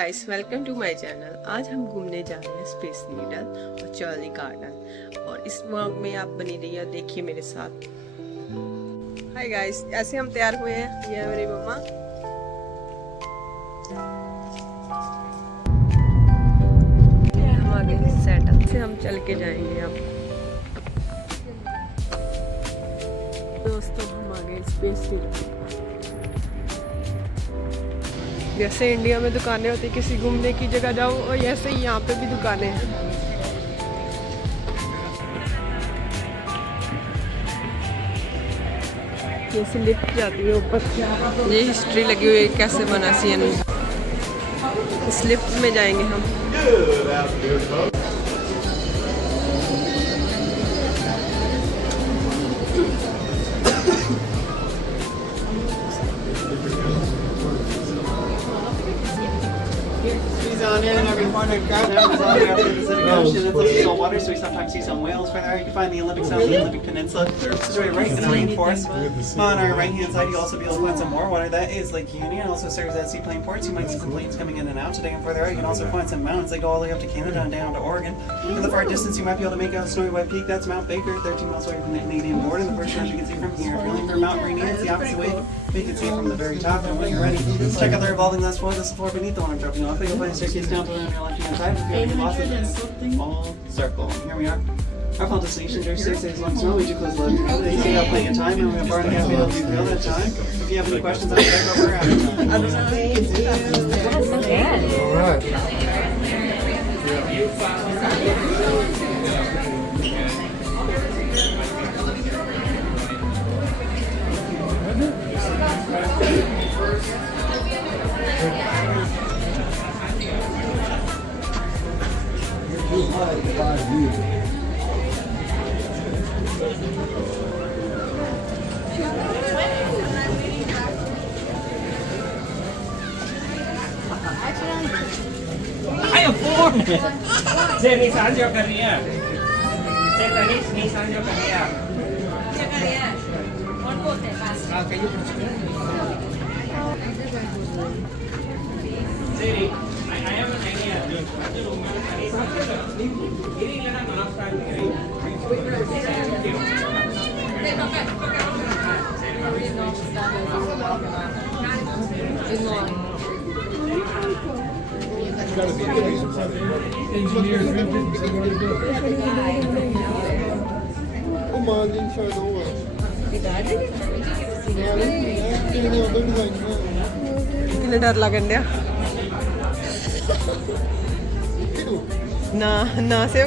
Guys welcome to my channel. आज हम घूमने जा रहे हैं स्पेस नीडल और चार्ली गार्डन और इस व्लॉग में आप बनी रहिए और देखिए मेरे साथ। हाय गाइस, ऐसे हम तैयार हुए हैं। ये है मेरी मम्मा। हम आगे सेटअप से हम चल के जाएंगे अब। दोस्तों हम आगे स्पेस नीडल। जैसे इंडिया में दुकानें होती, किसी घूमने की जगह जाओ और ऐसे ही यहाँ पे भी दुकानें हैं। जैसे लिफ्ट जाती है ऊपर। ये हिस्ट्री लगी हुई है कैसे बना सीएन। इस लिफ्ट में जाएंगे हम। On here and every corner, grab Amazon after the Pacific Ocean. It's also salt water, so we sometimes see some whales from there. You can find the Olympic Sound, the Olympic Peninsula. This is right in the rainforest. On our right-hand side, you also be able to find some more water. That is Lake Union. Also serves as seaplane ports. You might see some planes coming in and out today. And further out, you can also find some mountains that go all the way up to Canada and down to Oregon. In the far distance, you might be able to make out Snowy White Peak. That's Mount Baker, 13 miles away from the Canadian border. The first one you can see from here. If you're looking for Mount Rainier, it's the opposite way. But you can see it from the very top. And when you're ready, check out the revolving glass floor. This is the floor beneath the one I'm dropping off. You'll find a staircase down to the left-hand side. If you're lost in this small circle. Here we are. Our final destination, Jersey State, stays long snow. We do close 11. You have plenty of time, and we have bar and a cafe to help you fill that time. If you have any questions, I'll check over after. All right. Saya Nissan jo kariya. Saya tadi Nissan jo kariya. क्या करिए? कौन बोलते हैं पास? हाँ कहिए कुछ। Siri, I have an idea. Ini kan maafkan ini. किन्ने डर लगन दिया ना ना से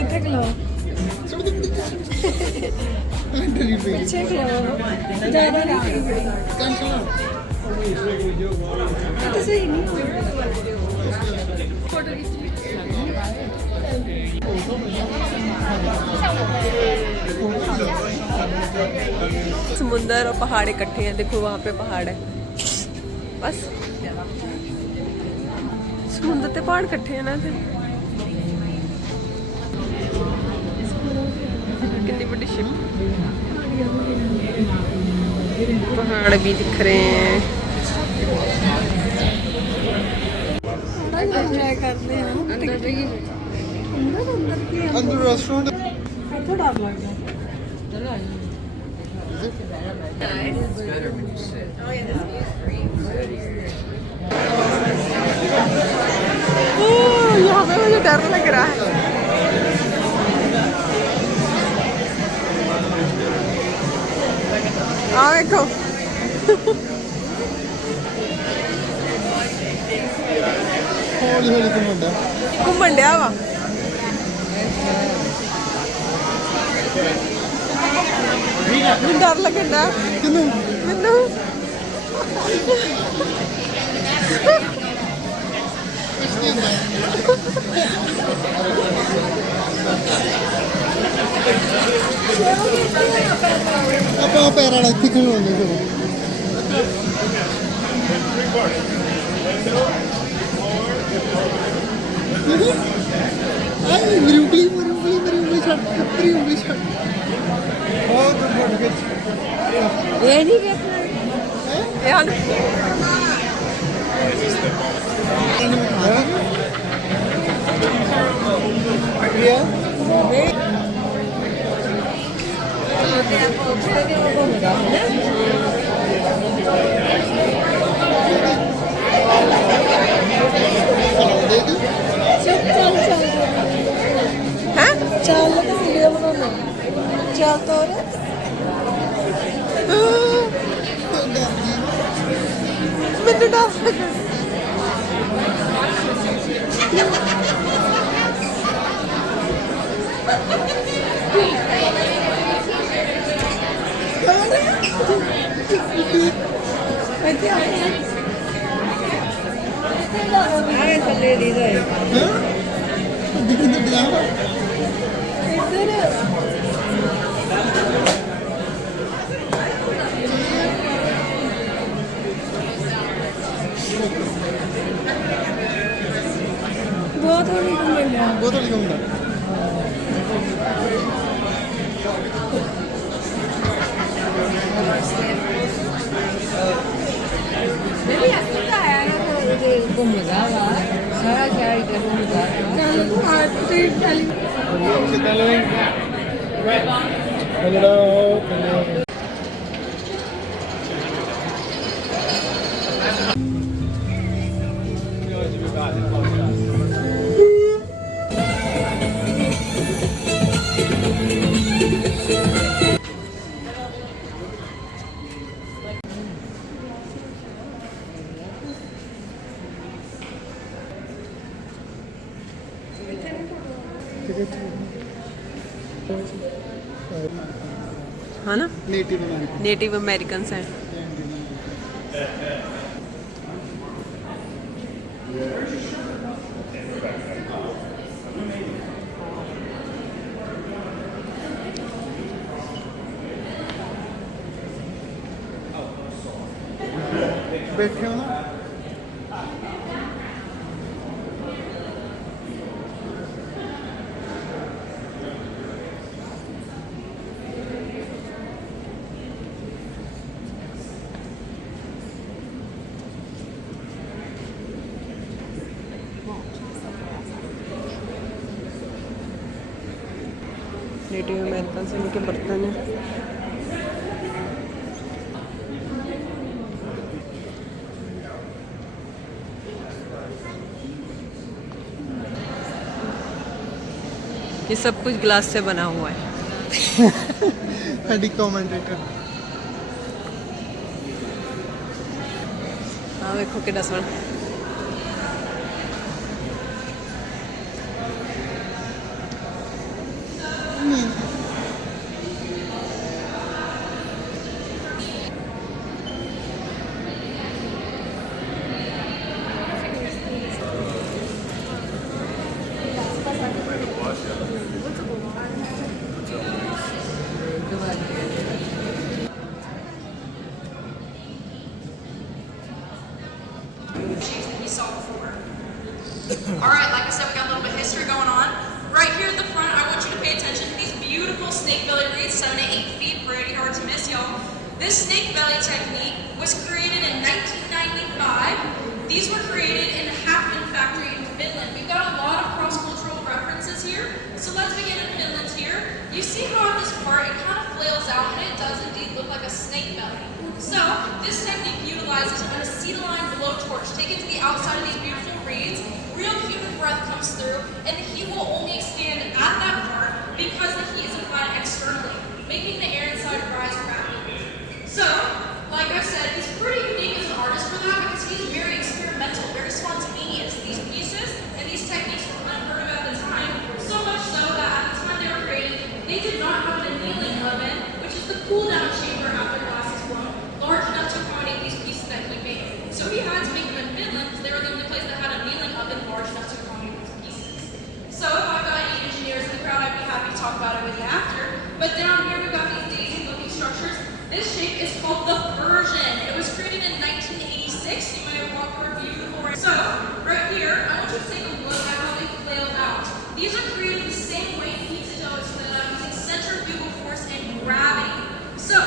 इधर खलो पीछे खलो ज़्यादा नहीं तो सही नहीं फोटो समुंदर और पहाड़ इकट्ठे हैं। देखो वहाँ पे पहाड़ है। बस समुंदर ते पहाड़ इकट्ठे हैं ना। कितनी बड़ी शिप। पहाड़ भी दिख रहे हैं। अंदर रेस्टोरेंट थोड़ा डर लग रहा है। यहाँ पे मुझे डर लग रहा है। आओ देखो घूमन डया वा। डर लगन डया मैनू। ਆਪਾਂ ਪੈਰਾਂ ਨਾਲ ਇੱਥੇ ਖਲੋਣੇ ਕਰੋ। Ay, मेरी उंगली छाड़, तेरी उंगली छाड़। बहुत गुड। ये नहीं देखना। ਇਹ ਹਨ ਚੱਲ ਤੇ ਵੀਡੀਓ ਬਣਾਉਣਾ ਚੱਲ ਤੋਰ ਮੈਨੂੰ ਡਰ ਲੱਗਾ ਇੱਥੇ ਆਏ ਥੱਲੇ ਦੀ ਜਾਏ ਬਹੁਤ ਹੋਣੀ ਘੁੰਮਣਾ ਬਹੁਤ ਵਧੀਆ ਹੁੰਦਾ ਮੇਰੀ ਅੱਖ ਤਾਂ ਆਇਆ ਨਾ ਤੇ ਘੁੰਮਦਾ ਵਾ ਸਾਰਾ ਸ਼ਹਿਰ ਹੀ ਘੁੰਮਦਾ ਚੱਲ ਆ ਤੇ ਚੱਲ ਕਿੱਦਾਂ ਲੋਈ ਹੈਲੋ है ना नेटिव अमेरिकन नेटिव अमेरिकन हैं बैठे हो ना नेटिव अमेरिकन से इनके बर्तन हैं ये सब कुछ ग्लास से बना हुआ है हेडी कमेंटेटर हाँ देखो कितना सोहना you saw before. Alright, like I said, we got a little bit of history going on. Right here at the front, I want you to pay attention to these beautiful snake belly reeds, 7 to 8 feet, pretty hard to miss, y'all. This snake belly technique was created in 1995. These were created in the Happinen factory in Finland. We've got a lot of cross-cultural references here, so let's begin in Finland here. You see how at this part, it kind of flails out, and it does indeed look like a snake belly. So, this technique utilizes an acetylene blowtorch taken to the outside of these beautiful reeds. Real human breath comes through, and the heat will only expand at that part because the heat is applied externally, making the air inside rise rapidly. So, like I said, he's pretty unique as an artist for that because he's very experimental, very spontaneous. These pieces and these techniques were unheard of at the time, so much so that at the time they were created, they did not have an annealing oven, which is the cool-down chamber after glass is blown, large enough to accommodate these pieces that he made. So he had to make them in Finland because they were the only place that had a annealing oven large enough to accommodate these pieces. So if I've got any engineers in the crowd, I'd be happy to talk about it with you after. But down here we've got these daisy-looking structures. This shape is called the Persian. It was created in 1986. You might have walked through a beautiful. So right here, I want you to take a look at how they flail out. These are created the same way pizza dough is flailed out using centrifugal force and gravity. So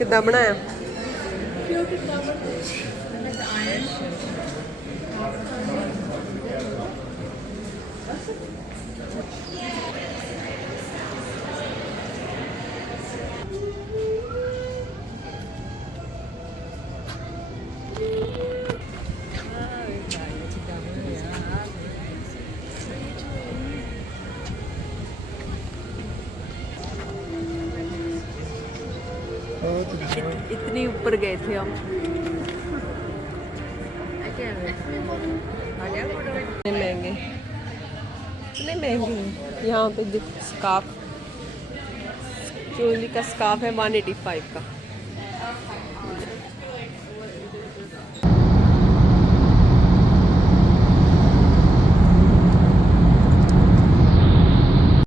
ਕਿੱਦਾਂ ਬਣਾਇਆ? इतनी ऊपर गए थे हम। इतने महंगे, इतने महंगे हैं। यहाँ पे स्कार्फ, चोली का स्कार्फ है 185 का।